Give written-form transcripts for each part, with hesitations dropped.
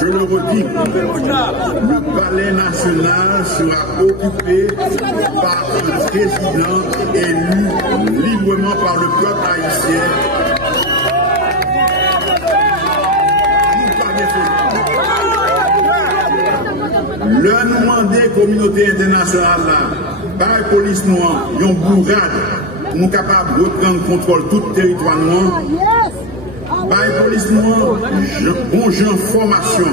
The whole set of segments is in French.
Je le redis, le palais national sera occupé par un président élu librement par le peuple haïtien. Le nous demander communauté internationale là, par la police noire, ils ont bourrade, nous capables de reprendre contrôle tout le territoire noir. Par la police noire, bon gens formation,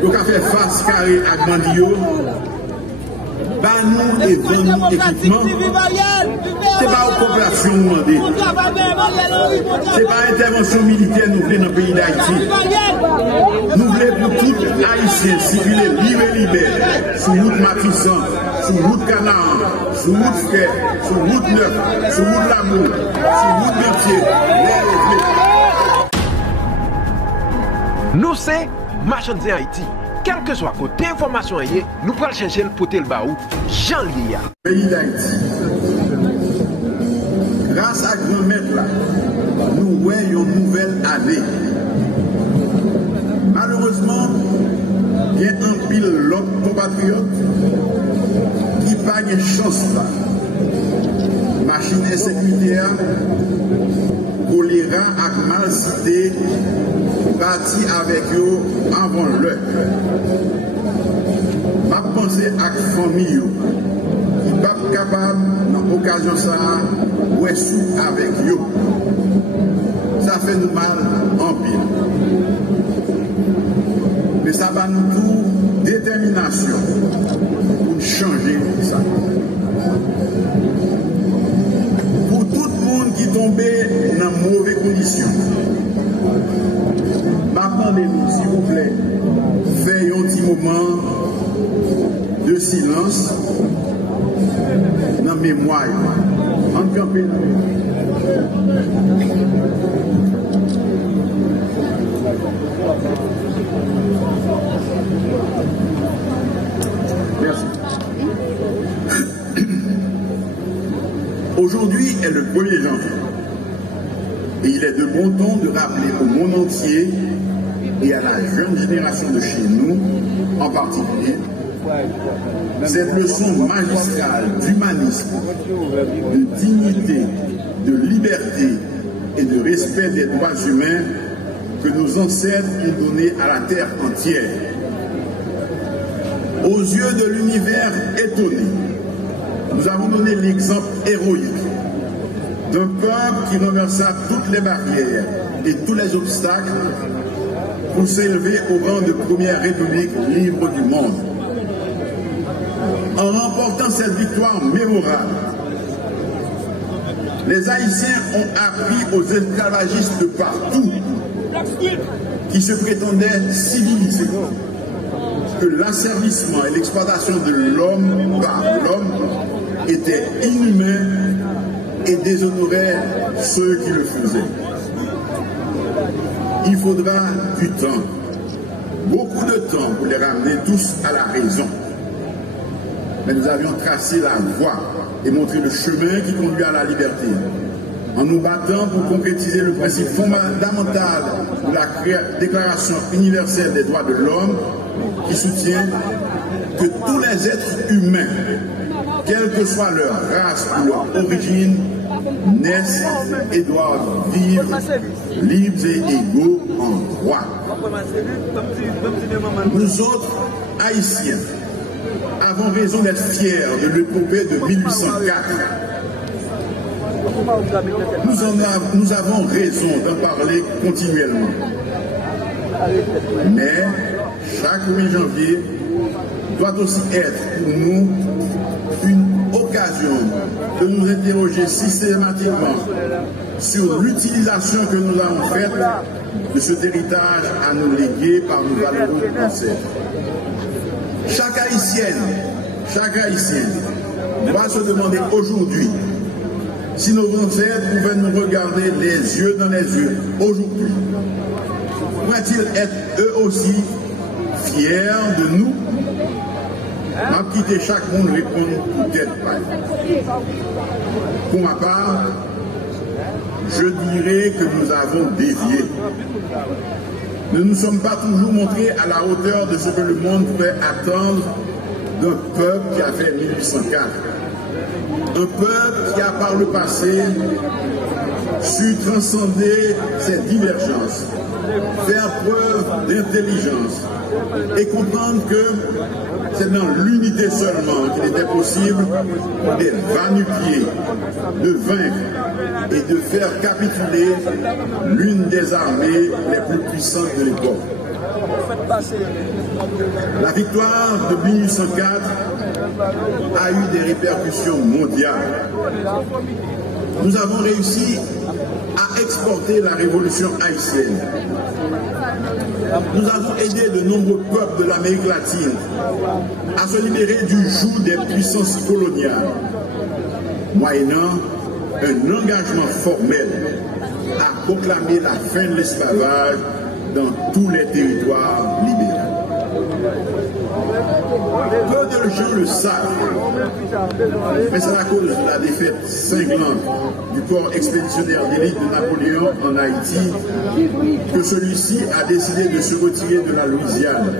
pour faire face carré à Grandio. Bah nous et nous équipement, c'est pas aux populations nous demander. C'est pas intervention militaire nous voulons dans le pays d'Haïti. Nous voulons pour tout Haïtien circuler libre et libère, sur route Matissan, sur route Canaan, sur route Frère, sur route Neuf, sur route L'amour, sur route Berthier. Nous c'est marchands Haïti. Quel que soit côté information, nous pouvons chercher le potel baou, Jean Lia. Pays d'Haïti. Grâce à grand maître là, nous voyons une nouvelle année. Malheureusement, il y a un pilote compatriote qui n'a pas de chance là. Machine insécuritaire, choléra et malcité parti avec eux avant l'heure. Je pense à la famille qui n'est pas capable, dans l'occasion ça, de sous avec eux. Ça fait nous mal en pile. Mais ça va nous tout détermination pour changer ça. Pour tout le monde qui tombait dans de mauvaises conditions, attendez-nous, s'il vous plaît, faites un petit moment de silence dans la mémoire. En campé. Merci. Aujourd'hui est le 1er janvier. Et il est de bon ton de rappeler au monde entier et à la jeune génération de chez nous, en particulier, cette leçon magistrale d'humanisme, de dignité, de liberté et de respect des droits humains que nos ancêtres ont donné à la terre entière. Aux yeux de l'univers étonné, nous avons donné l'exemple héroïque d'un peuple qui renversa toutes les barrières et tous les obstacles pour s'élever au rang de première république libre du monde. En remportant cette victoire mémorable, les Haïtiens ont appris aux esclavagistes de partout qui se prétendaient civilisés que l'asservissement et l'exploitation de l'homme par l'homme étaient inhumains et déshonoraient ceux qui le faisaient. Il faudra du temps, beaucoup de temps pour les ramener tous à la raison. Mais nous avions tracé la voie et montré le chemin qui conduit à la liberté, en nous battant pour concrétiser le principe fondamental de la Déclaration universelle des droits de l'homme, qui soutient que tous les êtres humains, quelle que soit leur race ou leur origine, naissent et doivent vivre libres et égaux en droit. Nous autres, Haïtiens, avons raison d'être fiers de l'épopée de 1804. Nous avons raison d'en parler continuellement. Mais chaque 8 janvier doit aussi être pour nous une occasion de nous interroger systématiquement sur l'utilisation que nous avons faite de cet héritage à nous léguer par nos valeureux ancêtres. Chaque Haïtien doit se demander aujourd'hui si nos ancêtres pouvaient nous regarder les yeux dans les yeux aujourd'hui. Pourraient-ils être eux aussi fiers de nous? À quitter chaque monde répondre peut-être pas. Pour ma part, je dirais que nous avons dévié. ne nous sommes pas toujours montrés à la hauteur de ce que le monde pouvait attendre d'un peuple qui a fait 1804. Un peuple qui a par le passé su transcender ses divergences, faire preuve d'intelligence et comprendre que c'est dans l'unité seulement qu'il était possible de vanifier, de vaincre et de faire capituler l'une des armées les plus puissantes de l'époque. La victoire de 1804 a eu des répercussions mondiales. Nous avons réussi à exporter la révolution haïtienne. Nous avons aidé de nombreux peuples de l'Amérique latine à se libérer du joug des puissances coloniales, moyennant un engagement formel à proclamer la fin de l'esclavage dans tous les territoires libérés. Peu de gens le savent, mais c'est à cause de la défaite cinglante du corps expéditionnaire d'élite de Napoléon en Haïti que celui-ci a décidé de se retirer de la Louisiane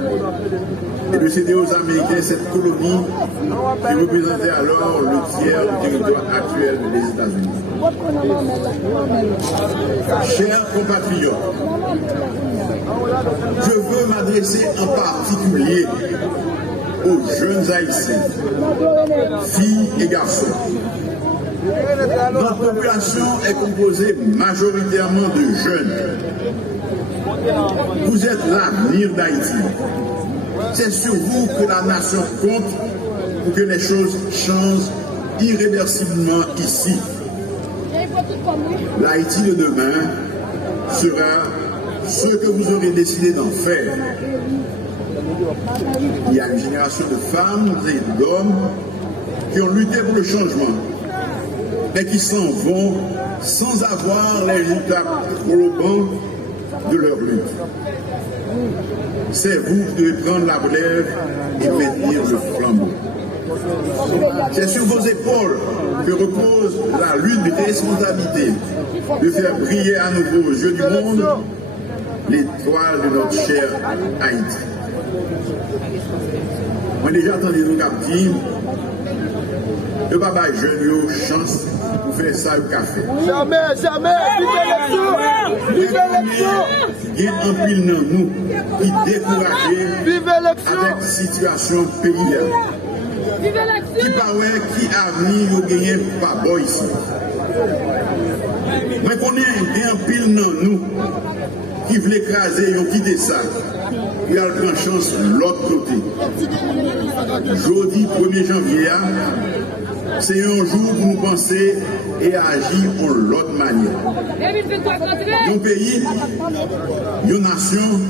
et de céder aux Américains cette colonie qui représentait alors le tiers du territoire actuel des États-Unis. Chers compatriotes, je veux m'adresser en particulier aux jeunes Haïtiens, filles et garçons. Notre population est composée majoritairement de jeunes. Vous êtes l'avenir d'Haïti. C'est sur vous que la nation compte pour que les choses changent irréversiblement ici. L'Haïti de demain sera ce que vous aurez décidé d'en faire. Il y a une génération de femmes et d'hommes qui ont lutté pour le changement, mais qui s'en vont sans avoir les résultats probants de leur lutte. C'est vous qui devez prendre la relève et maintenir le flambeau. C'est sur vos épaules que repose la lutte de responsabilité de faire briller à nouveau aux yeux du monde l'étoile de notre chère Haïti. Moi déjà entendu nous dire que papa jeune chance pour faire ça au café. Jamais, jamais, vive l'élection! Vive l'élection! Il y a un pile dans nous qui découragé avec la situation pays. Qui paraît qui a venu nous gagner par boy ici. Mais qu'on ait un pile dans nous qui veut écraser, ils ont quitté ça. Il a prendre chance de l'autre côté. Jeudi 1er janvier, c'est un jour où nous pensons et agir en l'autre manière. Un pays, une nation,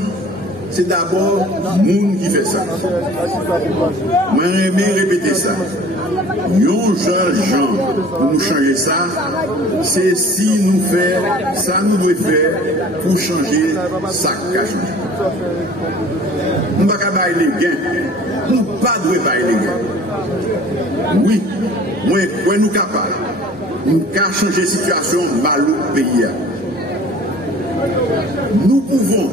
c'est d'abord le monde qui fait ça. Moi, j'aime répéter ça. Yon jeunes gens pour nous changer ça, c'est si nous faisons ça, nous devons faire pour changer ça qu'a changé. Nous ne pouvons pas bailler les gains. Nous ne pouvons pas bailler les gains. Oui, moi, nous sommes capables. Nous pouvons changer la situation mal au pays. Nous pouvons.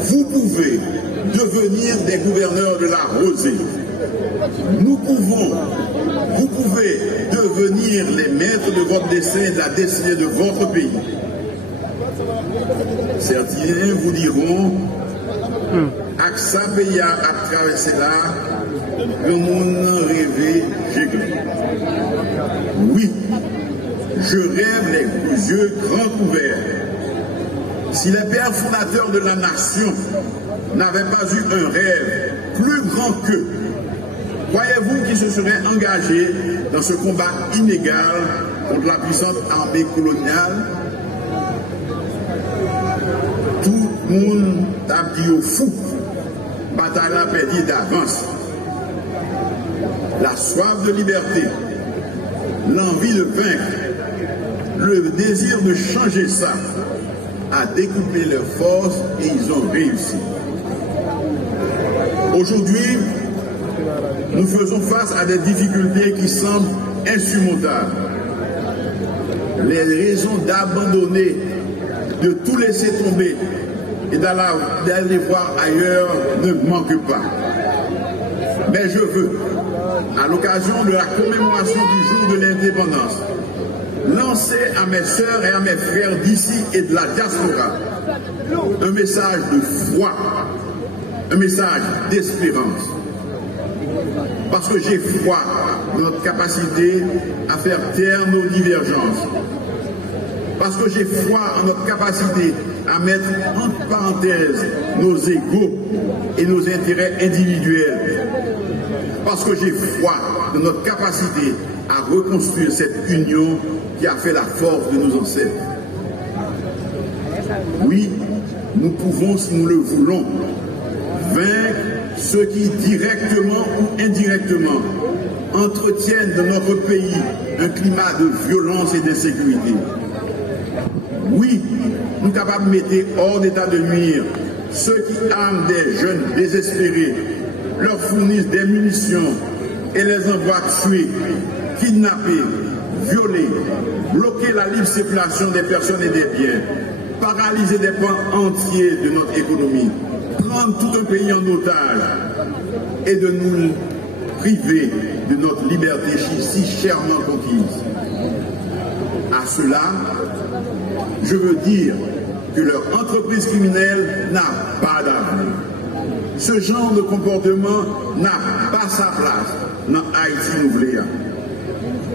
Vous pouvez devenir des gouverneurs de la rosée. Nous pouvons, vous pouvez devenir les maîtres de votre destin et de la destinée de votre pays. Certains vous diront, Aksa pays à traverser là, le monde rêvé, j'ai cru. Oui, je rêve les yeux grands ouverts. Si les pères fondateurs de la nation n'avaient pas eu un rêve plus grand qu'eux, croyez-vous qu'ils se seraient engagés dans ce combat inégal contre la puissante armée coloniale? Tout le monde a dit au fou, bataille a perdu d'avance. La soif de liberté, l'envie de vaincre, le désir de changer ça, a découpé leurs forces et ils ont réussi. Aujourd'hui, nous faisons face à des difficultés qui semblent insurmontables. Les raisons d'abandonner, de tout laisser tomber et d'aller voir ailleurs ne manque pas. Mais je veux, à l'occasion de la commémoration du jour de l'indépendance, lancer à mes sœurs et à mes frères d'ici et de la diaspora un message de foi, un message d'espérance. Parce que j'ai foi dans notre capacité à faire taire nos divergences. Parce que j'ai foi en notre capacité à mettre entre parenthèses nos égos et nos intérêts individuels. Parce que j'ai foi dans notre capacité à reconstruire cette union qui a fait la force de nos ancêtres. Oui, nous pouvons, si nous le voulons, vaincre ceux qui, directement ou indirectement, entretiennent dans notre pays un climat de violence et d'insécurité. Oui, nous sommes capables de mettre hors d'état de nuire ceux qui arment des jeunes désespérés, leur fournissent des munitions et les envoient tuer, kidnapper, violer, bloquer la libre circulation des personnes et des biens, paralyser des pans entiers de notre économie, prendre tout un pays en otage et de nous priver de notre liberté si chèrement conquise. À cela, je veux dire que leur entreprise criminelle n'a pas d'avenir. Ce genre de comportement n'a pas sa place dans Haïti Nouvelea.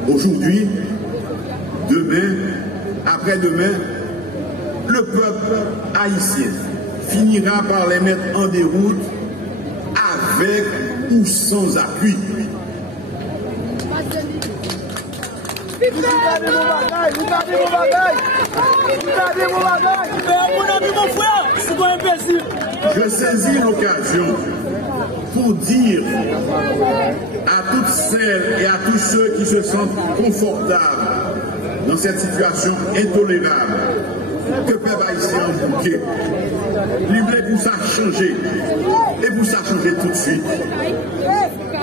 Aujourd'hui, demain, après-demain, le peuple haïtien finira par les mettre en déroute avec ou sans appui. Je saisis l'occasion pour dire à toutes celles et à tous ceux qui se sentent confortables dans cette situation intolérable que peuple haïtien en bouquet. Livrez pour ça changer et pour ça changer tout de suite.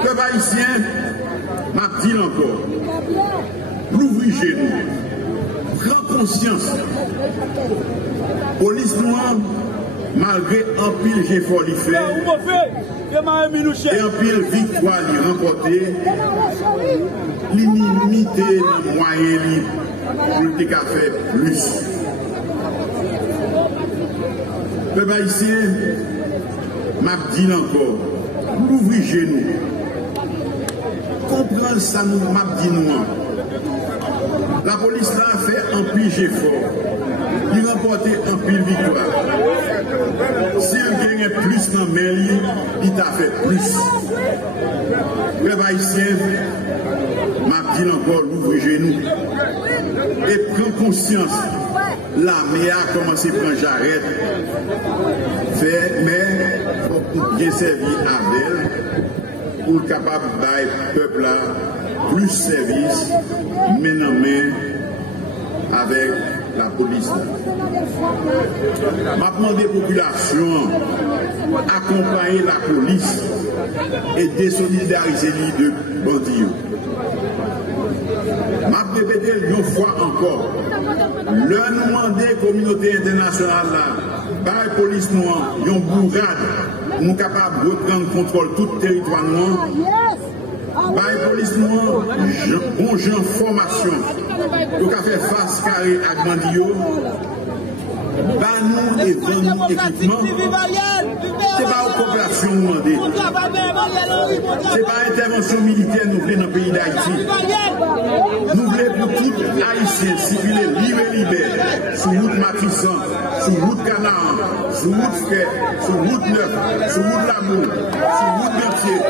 Peuple haïtien m'a dit encore, l'ouvrez-nous, prends conscience. Police noire, malgré un pile j'ai fort l'y faire, et un pile victoire l'y remporter, l'immunité dans le moyen pour le faire plus. Peuple haïtien, m'a dit encore, l'ouvrez-nous. Comprendre ça, nous m'a dit nous. La police là a fait un pile fort. Il a remporté un pile victoire. Si il gagne plus dans main, il t'a fait plus. Peuple haïtien, m'a dit encore, l'ouvrez-nous. Et prends conscience. L'armée a commencé à prendre j'arrête. Mais il faut bien servir à elle pour être capable de faire le peuple là plus service, main en main avec la police. Je demande aux populations d'accompagner la police et désolidariser les de bandits. Je répète une fois encore. Le demander à la communauté internationale, par la police noire, une bourrade, nous sommes capables de reprendre le contrôle de tout le territoire noir. Par la police noire, bon gens formation pour faire face carré à Grandio. Par nous et pour nous équipement. Ce n'est pas aux populations demandées. Ce n'est pas intervention militaire nous voulons dans le pays d'Haïti. Nous voulons pour tout Haïtien circuler libre et libère sur route Matissan, sur route Canaan, sur route Frère, sur route Neuf, sur route Lamour, sur route Berthier.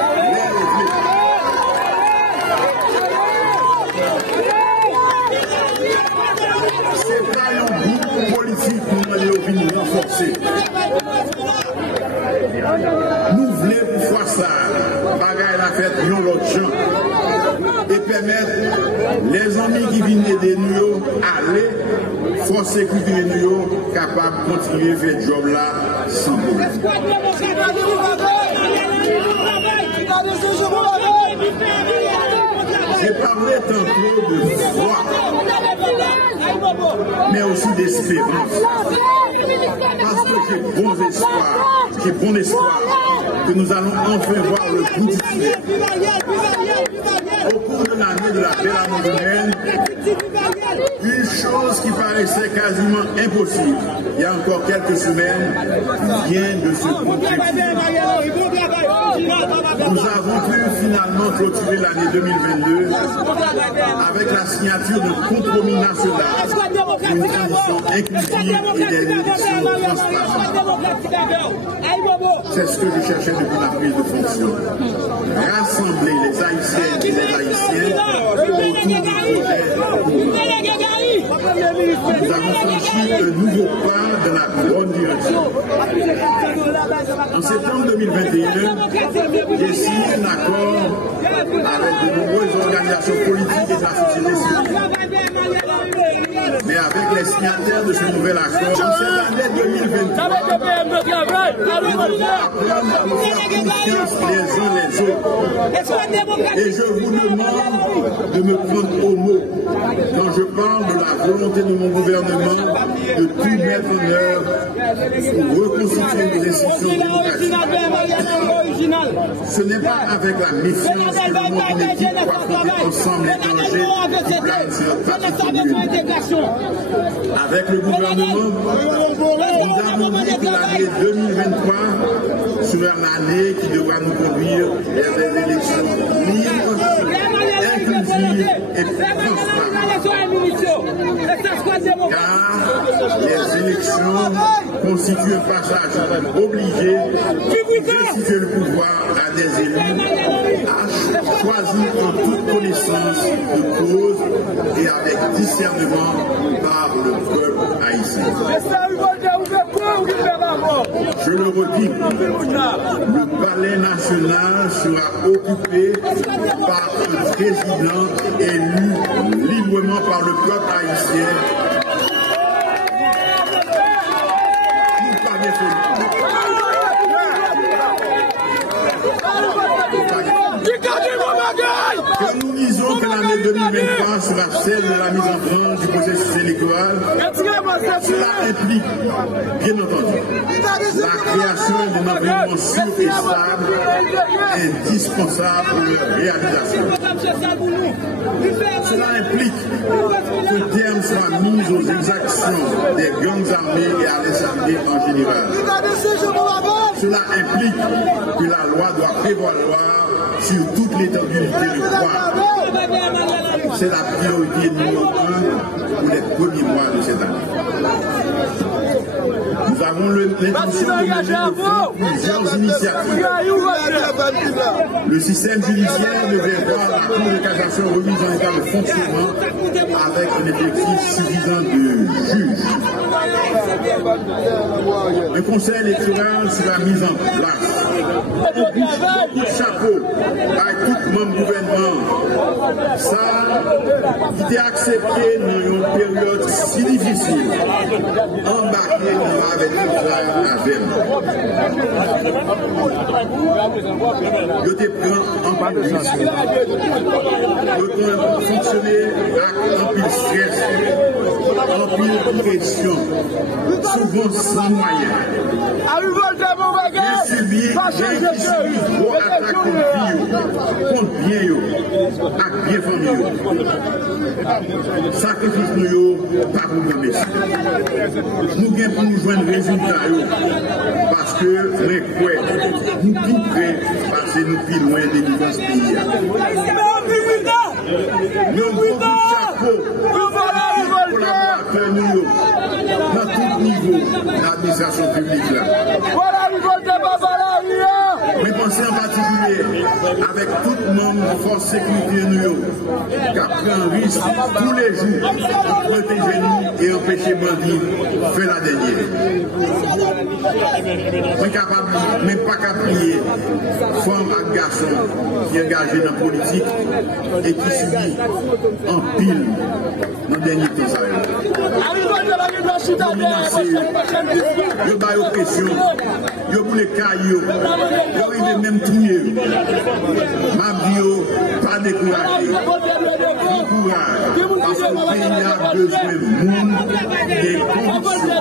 Ce n'est pas un groupe politique pour nous renforcer. Nous voulons pour faire ça, bagaille la fête, non l'autre gens, et permettre les amis qui viennent aider nous aller, force sécurité nous capables de continuer à faire le job là sans problème. J'ai parlé tantôt de foi, mais aussi d'espérance. Parce que j'ai bon espoir que nous allons enfin voir le bout du tunnel. Au cours de l'année de la belle année humaine, une chose qui paraissait quasiment impossible il y a encore quelques semaines vient de se concrétiser. Nous avons pu finalement clôturer l'année 2022 avec la signature d'un compromis national, une transition inclusive et des élections transparentes. C'est ce que je cherchais depuis ma prise de fonction. Rassembler les Haïtiennes et les Haïtiens autour du projet. Nous avons franchi un nouveau pas dans la bonne direction. En septembre 2021, j'ai signé un accord avec de nombreuses organisations politiques et de la société civile. Mais avec les signataires de ce nouvel accord, en cette année 2023, nous devons apprendre à nous faire confiance les uns les autres. Et je vous demande de me prendre au mot quand je parle de la volonté de mon gouvernement de tout mettre en œuvre pour reconstituer des institutions démocratiques. Ce n'est pas avec la méfiance que mon équipe pour affronter ensemble les dangers qui planent sur notre patrie commune. Avec le gouvernement, nous avons dit que l'année 2023 sera l'année qui devra nous conduire vers des élections libres, inclusives et transparentes. Car les élections constituent un passage obligé pour restituer le pouvoir à des élus choisis en toute connaissance de cause et avec discernement par le peuple haïtien. Je le redis, le palais national sera occupé par un président élu librement par le peuple haïtien. Que nous disons que l'année 2023 sera celle de la mise en branle du processus électoral, cela implique, bien entendu, la création d'un environnement sûr et stable, indispensable pour leur réalisation. Cela implique que terme soit mis aux exactions des gangs armés et à l'insécurité en général. Cela implique que la loi doit prévaloir sur toute l'étendue du territoire. C'est la priorité numéro 1 pour les premiers mois de cette année. Nous avons l'intention de mener de front plusieurs initiatives. Le système judiciaire devait voir la Cour de cassation remise en état de fonctionnement avec un effectif suffisant de juges. Le conseil électoral sera mis en place. Un coup de chapeau par tout membre du gouvernement. Ça, qui était accepté dans une période si difficile, embarqué avec je te prends en condition. Je te fonctionner avec un peu stress, un peu pression, souvent sans moyens. J'ai subi gros attaques contre bien, avec bien famille. Sacrifice nous, pas pour nous remercier. Nous gagnons pour nous joindre résultat parce que nous tout prêts parce que nous plus loin des différents pays. Nous avons chapeau collaborateurs nous dans tout niveau de l'administration publique là. Mais pensez en particulier avec tout le monde de force sécurité nous qui a pris un risque tous les jours pour protéger nous et empêcher bandits faire la dernière. On est capable, même pas qu'à prier, femmes et garçons qui sont engagés dans la politique et qui subissent en pile dans le dernier temps. Ils ont menacé, ils ont baillé oppression, ils ont voulu cailloux, ils ont même tué. Ma bio, pas découragé. Courage, parce que le pays a besoin de monde, des conditions,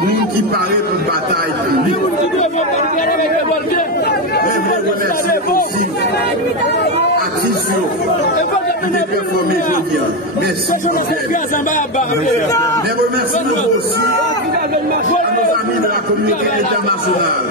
monde qui paraît pour bataille publique. Je remercie aussi Atissio qui est performé aujourd'hui. Merci Jean-Pierre. Mais remercie aussi à nos amis de la communauté internationale.